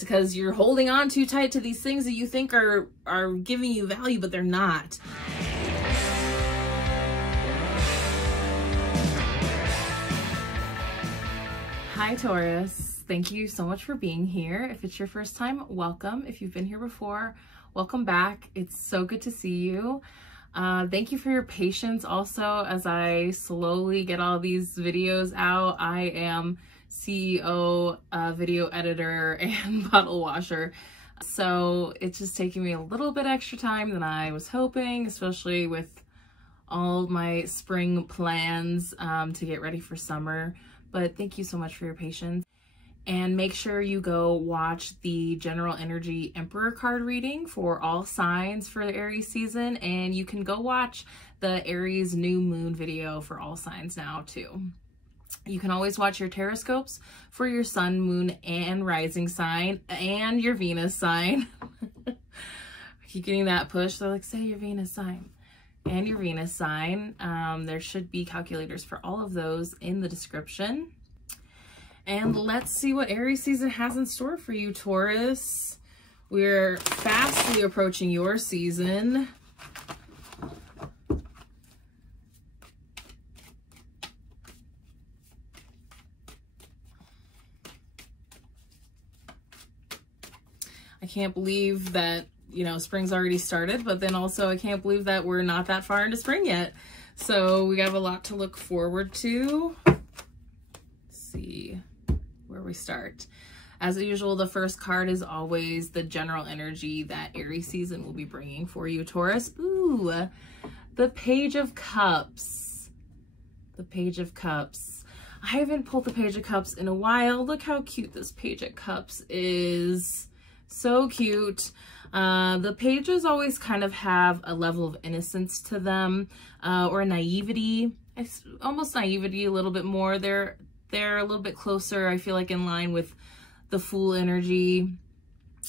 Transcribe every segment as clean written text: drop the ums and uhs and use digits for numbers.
because you're holding on too tight to these things that you think are giving you value, but they're not. Hi Taurus, thank you so much for being here. If it's your first time, welcome. If you've been here before, welcome back. It's so good to see you. Thank you for your patience also as I slowly get all these videos out. I am CEO, video editor, and bottle washer. So it's just taking me a little bit extra time than I was hoping, especially with all my spring plans to get ready for summer. But thank you so much for your patience. And make sure you go watch the General Energy Emperor card reading for all signs for the Aries season. And you can go watch the Aries new moon video for all signs now too. You can always watch your taroscopes for your sun, moon, and rising sign and your Venus sign. I keep getting that push. They're like, say your Venus sign and your Venus sign. There should be calculators for all of those in the description. And let's see what Aries season has in store for you, Taurus. We're fastly approaching your season. I can't believe that, you know, spring's already started, but then also I can't believe that we're not that far into spring yet. So we have a lot to look forward to. Let's see where we start. As usual, the first card is always the general energy that Aries season will be bringing for you, Taurus. Ooh, the Page of Cups. The Page of Cups. I haven't pulled the Page of Cups in a while. Look how cute this Page of Cups is. So cute. The pages always kind of have a level of innocence to them, or a naivety. It's almost naivety a little bit more. They're a little bit closer, I feel like, in line with the Fool energy.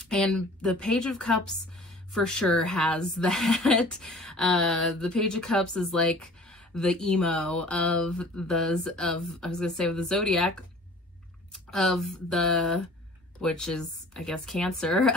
And the Page of Cups for sure has that. The Page of Cups is like the emo of the zodiac, which is, I guess, Cancer,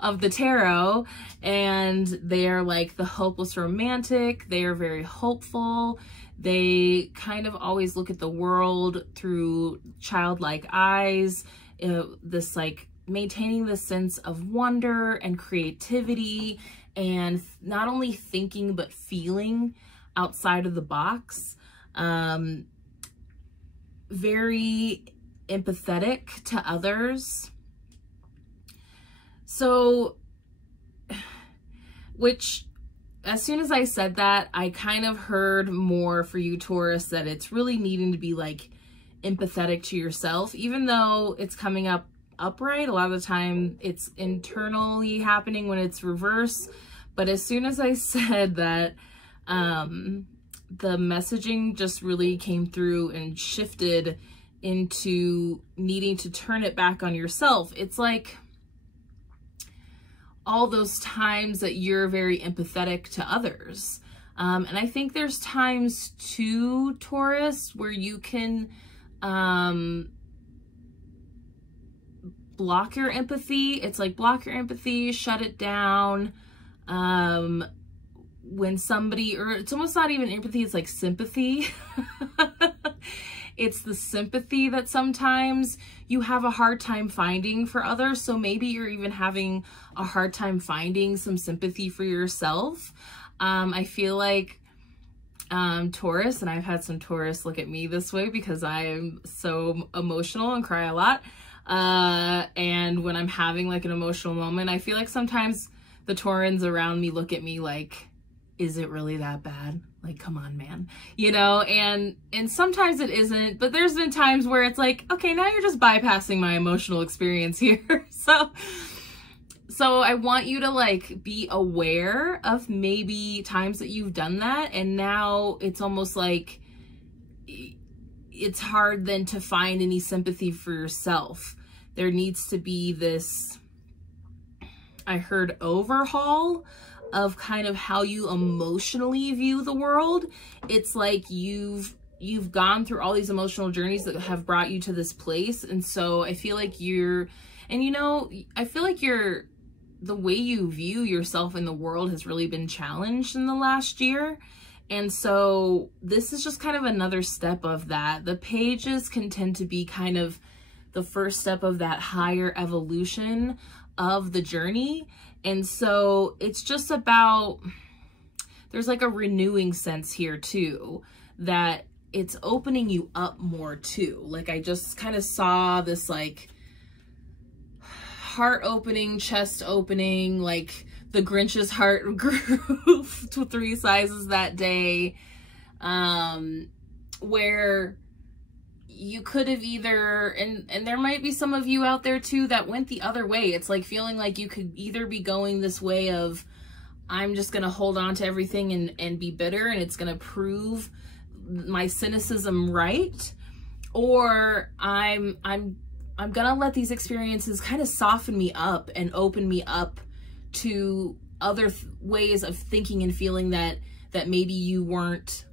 of the tarot. And they are like the hopeless romantic. They are very hopeful. They kind of always look at the world through childlike eyes. This like maintaining the sense of wonder and creativity, and not only thinking but feeling outside of the box. Very empathetic to others. So, which, as soon as I said that, I kind of heard more for you, Taurus, that it's really needing to be like empathetic to yourself, even though it's coming up upright. A lot of the time it's internally happening when it's reverse. But as soon as I said that, the messaging just really came through and shifted into needing to turn it back on yourself. It's like all those times that you're very empathetic to others. And I think there's times too, Taurus, where you can block your empathy. It's like block your empathy, shut it down. When somebody, or it's almost not even empathy, it's like sympathy. It's the sympathy that sometimes you have a hard time finding for others. So maybe you're even having a hard time finding some sympathy for yourself. I feel like Taurus, and I've had some Taurus look at me this way because I am so emotional and cry a lot. And when I'm having like an emotional moment, I feel like sometimes the Taurans around me look at me like, is it really that bad? Like, come on, man, you know? And sometimes it isn't, but there's been times where it's like, okay, now you're just bypassing my emotional experience here. So I want you to like be aware of maybe times that you've done that. And now it's almost like it's hard then to find any sympathy for yourself. There needs to be this, I heard, overhaul of kind of how you emotionally view the world. It's like you've gone through all these emotional journeys that have brought you to this place. And so I feel like And you know, I feel like the way you view yourself in the world has really been challenged in the last year. And so this is just kind of another step of that. The pages can tend to be kind of the first step of that higher evolution of the journey. And so it's just about, there's like a renewing sense here too, that it's opening you up more too. Like I just kind of saw this like heart opening, chest opening, like the Grinch's heart grew to 3 sizes that day, where you could have either, and there might be some of you out there too that went the other way. It's like feeling like you could either be going this way of, I'm just gonna hold on to everything and be bitter, and it's gonna prove my cynicism right, or I'm gonna let these experiences kind of soften me up and open me up to other ways of thinking and feeling that maybe you weren't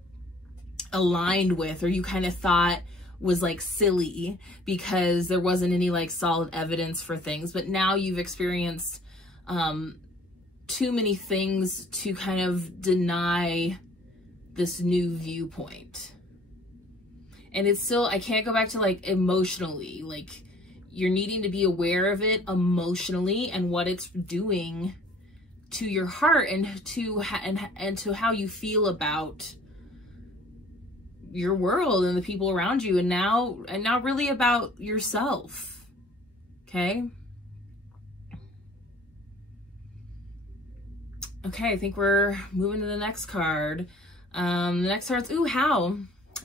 aligned with, or you kind of thought was like silly because there wasn't any like solid evidence for things. But now you've experienced too many things to kind of deny this new viewpoint. And it's still, I can't go back to like emotionally, like you're needing to be aware of it emotionally and what it's doing to your heart and to how you feel about your world and the people around you, and now really about yourself. Okay? Okay, I think we're moving to the next card. The next card's, ooh, how.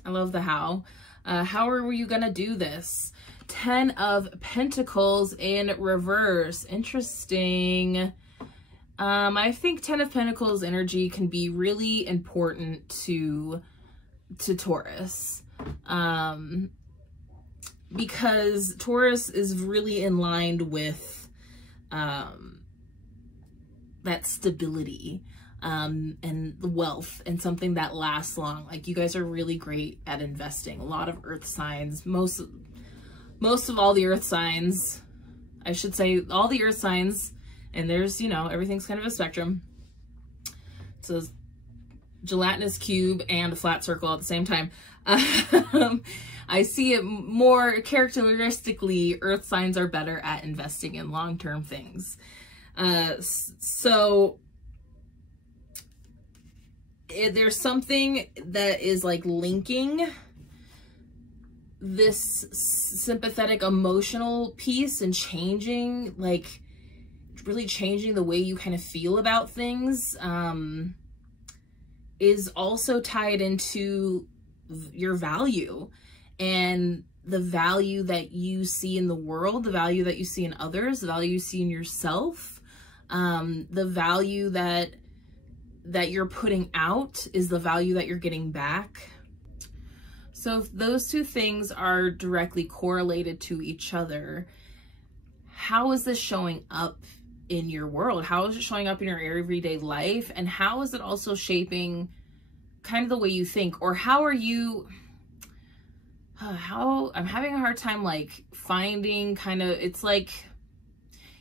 I love the how. How are you gonna do this? 10 of Pentacles in reverse. Interesting. I think 10 of Pentacles energy can be really important to Taurus. Because Taurus is really in line with that stability and the wealth and something that lasts long. Like you guys are really great at investing. A lot of earth signs, most of all the earth signs, I should say all the earth signs, and there's, you know, everything's kind of a spectrum. So gelatinous cube and a flat circle at the same time. I see it more characteristically, earth signs are better at investing in long-term things. So there's something that is like linking this sympathetic emotional piece and changing, like really changing the way you kind of feel about things, is also tied into your value and the value that you see in the world, the value that you see in others, the value you see in yourself, the value that you're putting out is the value that you're getting back. So if those two things are directly correlated to each other, how is this showing up in your world? How is it showing up in your everyday life? And how is it also shaping kind of the way you think? Or how are you, I'm having a hard time like finding kind of, it's like,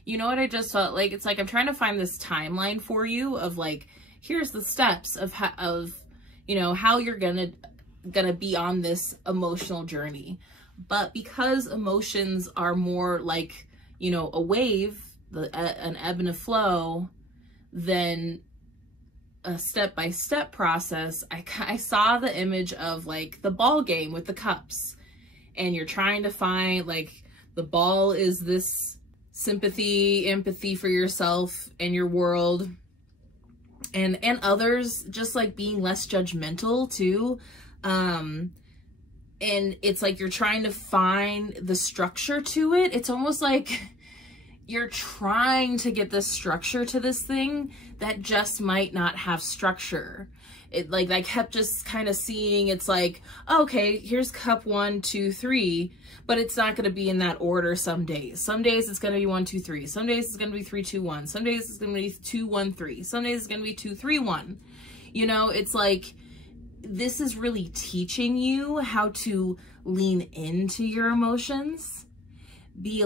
you know what I just felt like? It's like I'm trying to find this timeline for you of like, here's the steps of you know, how you're gonna be on this emotional journey. But because emotions are more like, you know, a wave, an ebb and a flow, than a step-by-step process, I saw the image of like the ball game with the cups, and you're trying to find, like, the ball is this sympathy, empathy for yourself and your world, and others, just like being less judgmental too. And it's like you're trying to find the structure to it. It's almost like you're trying to get the structure to this thing that just might not have structure. It, like, I kept just kind of seeing, it's like, okay, here's cup 1, 2, 3, but it's not going to be in that order some days. Some days it's going to be 1, 2, 3. Some days it's going to be 3, 2, 1. Some days it's going to be 2, 1, 3. Some days it's going to be 2, 3, 1. You know, it's like, this is really teaching you how to lean into your emotions, be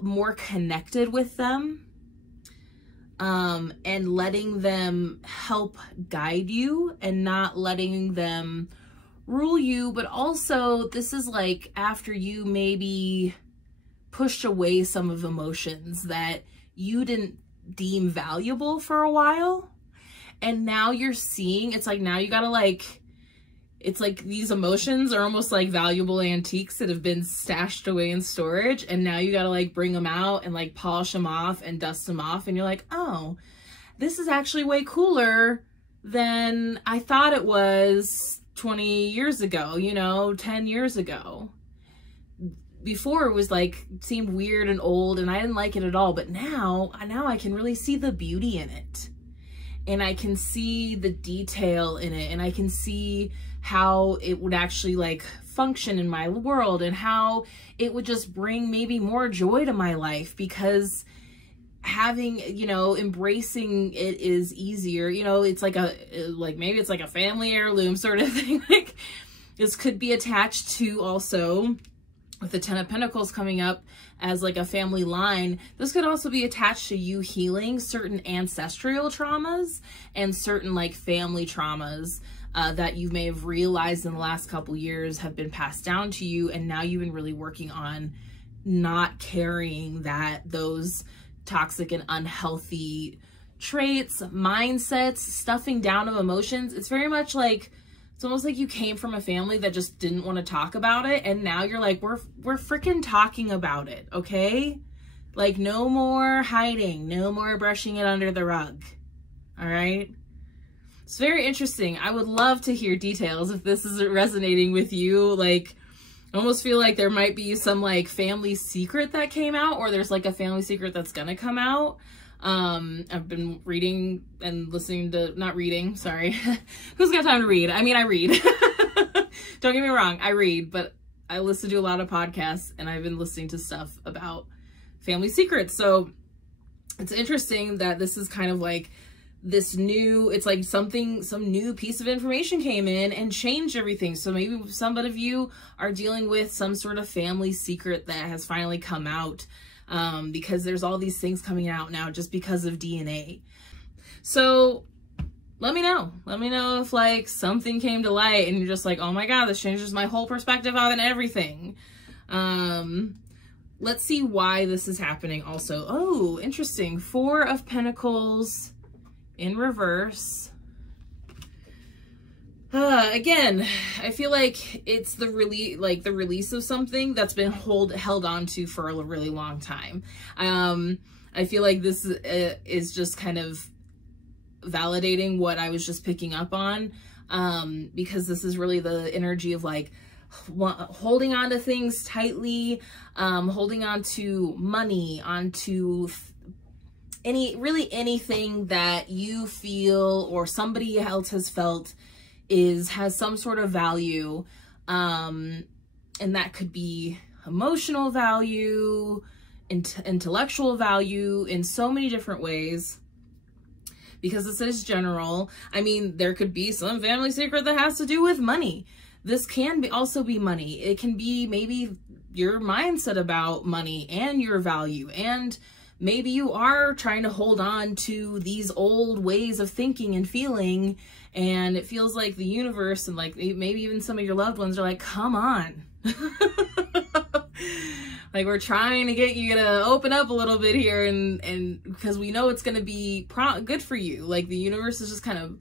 more connected with them, and letting them help guide you and not letting them rule you. But also, this is like after you maybe pushed away some of the emotions that you didn't deem valuable for a while, and now you're seeing, it's like now you gotta like, it's like these emotions are almost like valuable antiques that have been stashed away in storage, and now you gotta like bring them out and like polish them off and dust them off, and you're like, oh, this is actually way cooler than I thought it was 20 years ago, you know, 10 years ago. Before it was like, seemed weird and old and I didn't like it at all, but now I can really see the beauty in it, and I can see the detail in it, and I can see how it would actually like function in my world, and how it would just bring maybe more joy to my life, because having, you know, embracing it is easier. You know, it's like maybe it's like a family heirloom sort of thing. Like this could be attached to, also with the 10 of Pentacles coming up as like a family line, this could also be attached to you healing certain ancestral traumas and certain like family traumas that you may have realized in the last couple years have been passed down to you, and now you've been really working on not carrying those toxic and unhealthy traits, mindsets, stuffing down of emotions. It's very much like, it's almost like you came from a family that just didn't want to talk about it, and now you're like, we're freaking talking about it, okay? Like, no more hiding, no more brushing it under the rug, all right? It's very interesting. I would love to hear details if this is resonating with you. Like, I almost feel like there might be some like family secret that came out, or there's like a family secret that's gonna come out. I've been reading and listening to, not reading, sorry. Who's got time to read? I mean, I read. Don't get me wrong, I read, but I listen to a lot of podcasts, and I've been listening to stuff about family secrets. So it's interesting that this is kind of like this new, it's like some new piece of information came in and changed everything. So maybe some of you are dealing with some sort of family secret that has finally come out, because there's all these things coming out now just because of DNA. So let me know if like something came to light and you're just like, oh my God, this changes my whole perspective of and everything. Let's see why this is happening also. Oh, interesting. 4 of Pentacles in reverse. Again, I feel like it's the release of something that's been held on to for a really long time. I feel like this is just kind of validating what I was just picking up on, because this is really the energy of like holding on to things tightly, holding on to money, onto anything that you feel or somebody else has felt has some sort of value, and that could be emotional value, intellectual value, in so many different ways, because this is general. I mean, there could be some family secret that has to do with money. This can also be money. It can be maybe your mindset about money and your value, and maybe you are trying to hold on to these old ways of thinking and feeling, and it feels like the universe and like maybe even some of your loved ones are like, come on. Like, we're trying to get you to open up a little bit here, and because we know it's going to be good for you. Like, the universe is just kind of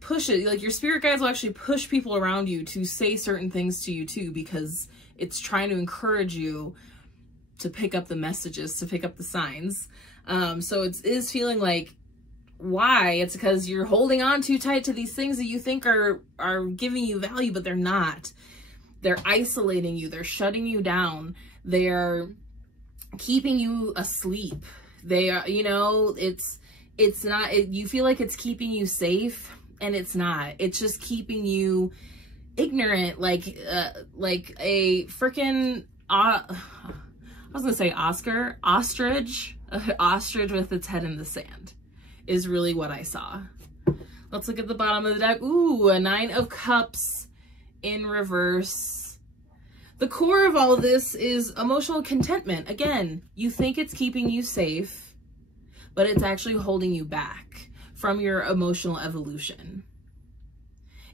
push it. Like, your spirit guides will actually push people around you to say certain things to you too, because it's trying to encourage you to pick up the messages, to pick up the signs. So it is feeling like, why? It's because you're holding on too tight to these things that you think are giving you value, but they're not. They're isolating you. They're shutting you down. They're keeping you asleep. They are, you know, it's not, you feel like it's keeping you safe, and it's not. It's just keeping you ignorant, like a freaking, I was gonna say ostrich with its head in the sand is really what I saw. Let's look at the bottom of the deck. Ooh, a 9 of Cups in reverse. The core of all of this is emotional contentment. Again, you think it's keeping you safe, but it's actually holding you back from your emotional evolution.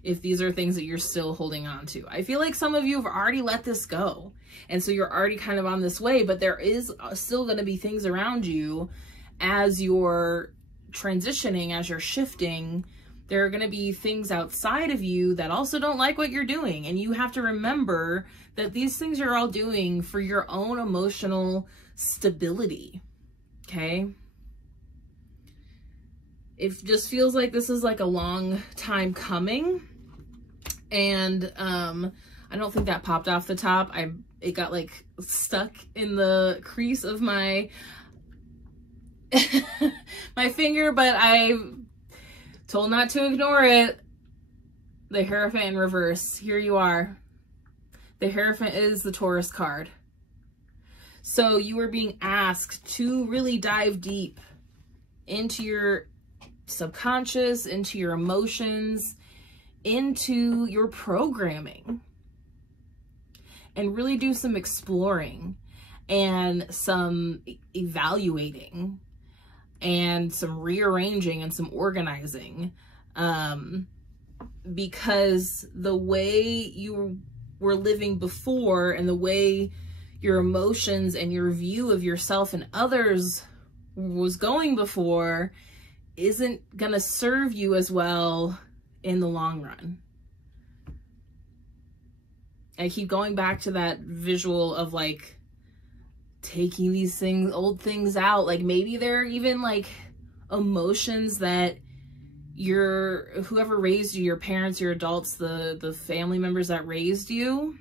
If these are things that you're still holding on to. I feel like some of you have already let this go. And so you're already kind of on this way, but there is still going to be things around you as you're transitioning, as you're shifting. There are going to be things outside of you that also don't like what you're doing. And you have to remember that these things you're all doing for your own emotional stability. Okay? It just feels like this is like a long time coming. And I don't think that popped off the top. It got like stuck in the crease of my my finger, but I told not to ignore it. The Hierophant in reverse. Here you are. The Hierophant is the Taurus card. So you are being asked to really dive deep into your subconscious, into your emotions, into your programming, and really do some exploring and some evaluating and some rearranging and some organizing, because the way you were living before and the way your emotions and your view of yourself and others was going before isn't gonna serve you as well in the long run. I keep going back to that visual of like taking these things, old things out. Like maybe they're even like emotions that whoever raised you, your parents, your adults, the family members that raised you,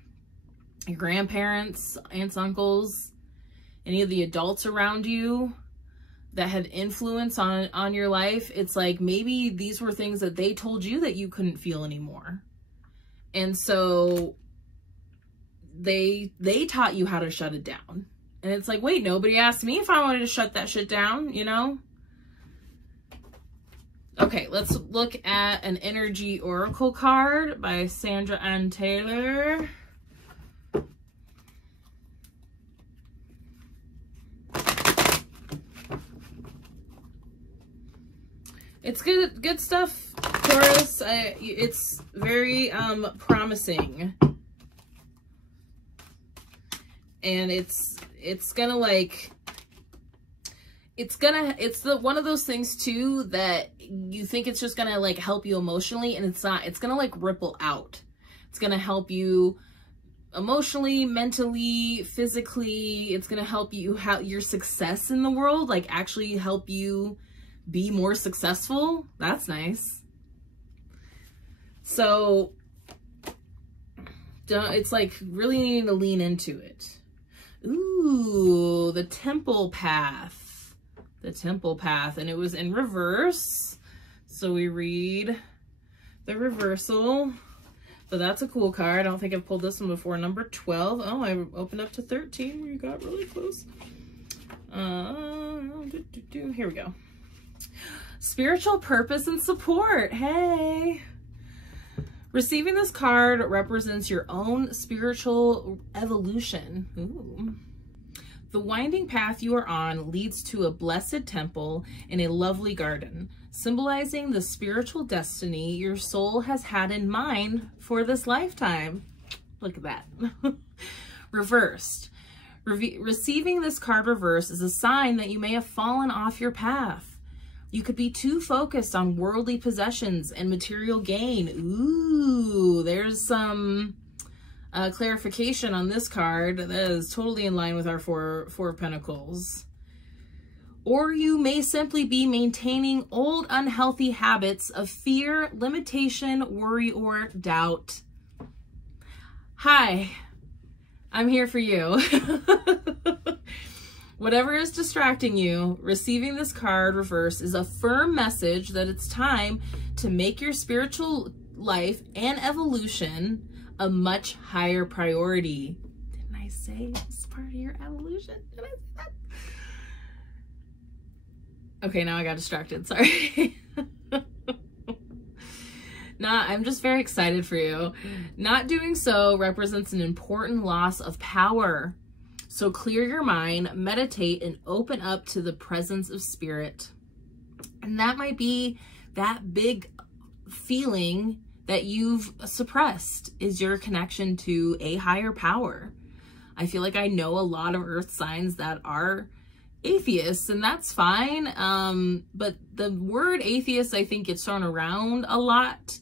your grandparents, aunts, uncles, any of the adults around you that had influence on your life. It's like maybe these were things that they told you that you couldn't feel anymore. And so they taught you how to shut it down. And it's like, wait, nobody asked me if I wanted to shut that shit down, you know? Okay, let's look at an energy oracle card by Sandra Ann Taylor. It's good stuff, Taurus. It's very promising, and it's gonna like, it's one of those things too that you think it's just gonna like help you emotionally, and it's not. It's gonna like ripple out. It's gonna help you emotionally, mentally, physically. It's gonna help you your success in the world, like actually help you be more successful. That's nice. So it's like really needing to lean into it. Ooh, the Temple Path. The Temple Path. And it was in reverse. So we read the reversal. But that's a cool card. I don't think I've pulled this one before. Number 12. Oh, I opened up to 13 where you got really close. Here we go. Spiritual purpose and support. Hey. Receiving this card represents your own spiritual evolution. Ooh. The winding path you are on leads to a blessed temple in a lovely garden, symbolizing the spiritual destiny your soul has had in mind for this lifetime. Look at that. Reversed. Receiving this card reverse is a sign that you may have fallen off your path. You could be too focused on worldly possessions and material gain. Ooh, there's some clarification on this card that is totally in line with our Four of Pentacles. Or you may simply be maintaining old unhealthy habits of fear, limitation, worry, or doubt. Hi, I'm here for you. Whatever is distracting you, receiving this card reverse is a firm message that it's time to make your spiritual life and evolution a much higher priority. Didn't I say it's part of your evolution? Did I say that? Okay, now I got distracted. Sorry. I'm just very excited for you. Not doing so represents an important loss of power. So clear your mind, meditate, and open up to the presence of spirit. And that might be that big feeling that you've suppressed, is your connection to a higher power. I feel like I know a lot of earth signs that are atheists, and that's fine. But the word atheist, I think, gets thrown around a lot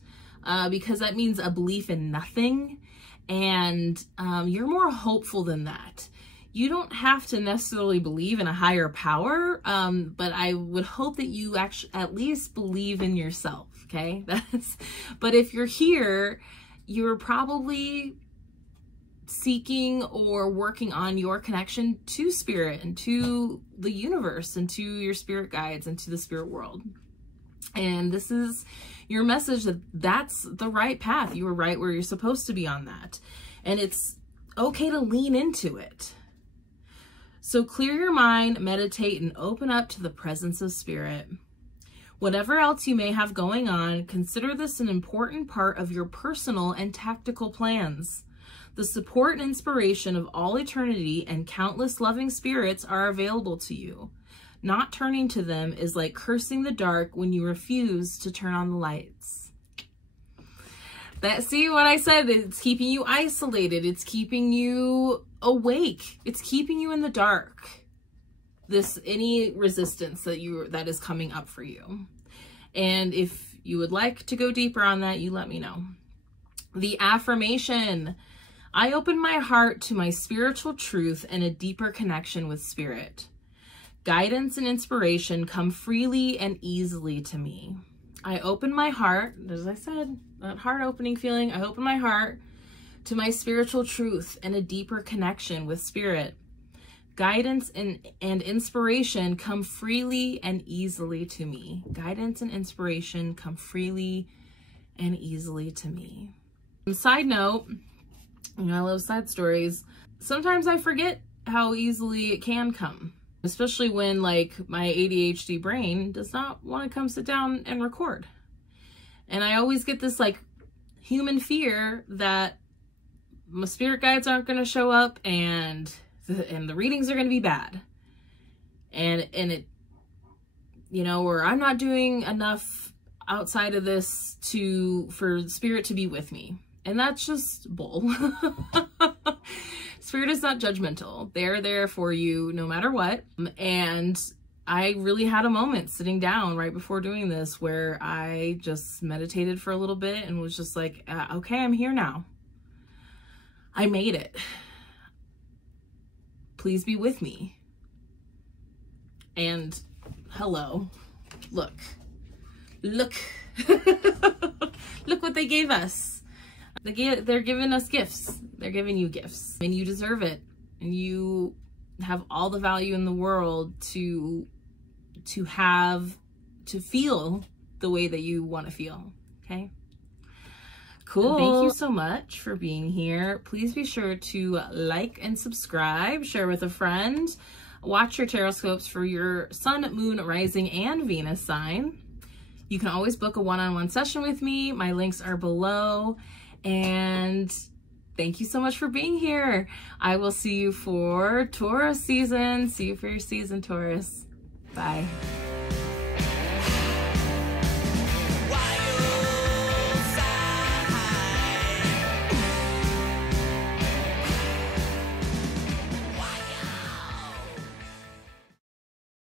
because that means a belief in nothing. And you're more hopeful than that. You don't have to necessarily believe in a higher power, but I would hope that you actually at least believe in yourself, okay? But if you're here, you're probably seeking or working on your connection to spirit and to the universe and to your spirit guides and to the spirit world. And this is your message that that's the right path. You were right where you're supposed to be on that. And it's okay to lean into it. So clear your mind, meditate, and open up to the presence of spirit. Whatever else you may have going on, consider this an important part of your personal and tactical plans. The support and inspiration of all eternity and countless loving spirits are available to you. Not turning to them is like cursing the dark when you refuse to turn on the lights. See what I said? It's keeping you isolated. It's keeping you awake. It's keeping you in the dark. Any resistance that is coming up for you. And if you would like to go deeper on that, you let me know. The affirmation: I open my heart to my spiritual truth and a deeper connection with spirit. Guidance and inspiration come freely and easily to me. I open my heart, as I said, that heart opening feeling, I open my heart to my spiritual truth and a deeper connection with spirit. Guidance and inspiration come freely and easily to me. Guidance and inspiration come freely and easily to me. Side note, I love side stories. Sometimes I forget how easily it can come, especially when like my ADHD brain does not want to come sit down and record. And I always get this like human fear that my spirit guides aren't going to show up and the readings are going to be bad. And it, or I'm not doing enough outside of this for spirit to be with me. And that's just bull. Spirit is not judgmental. They're there for you no matter what. And I really had a moment sitting down right before doing this where I just meditated for a little bit and was just like, okay, I'm here now. I made it. Please be with me. And hello, look, look what they gave us. They're giving us gifts. They're giving you gifts and you deserve it. And you have all the value in the world to feel the way that you want to feel. Okay. Cool. Thank you so much for being here. Please be sure to like and subscribe, share with a friend, watch your tarot scopes for your sun, moon, rising, and Venus sign. You can always book a one-on-one session with me. My links are below. And thank you so much for being here. I will see you for Taurus season. See you for your season, Taurus. Bye.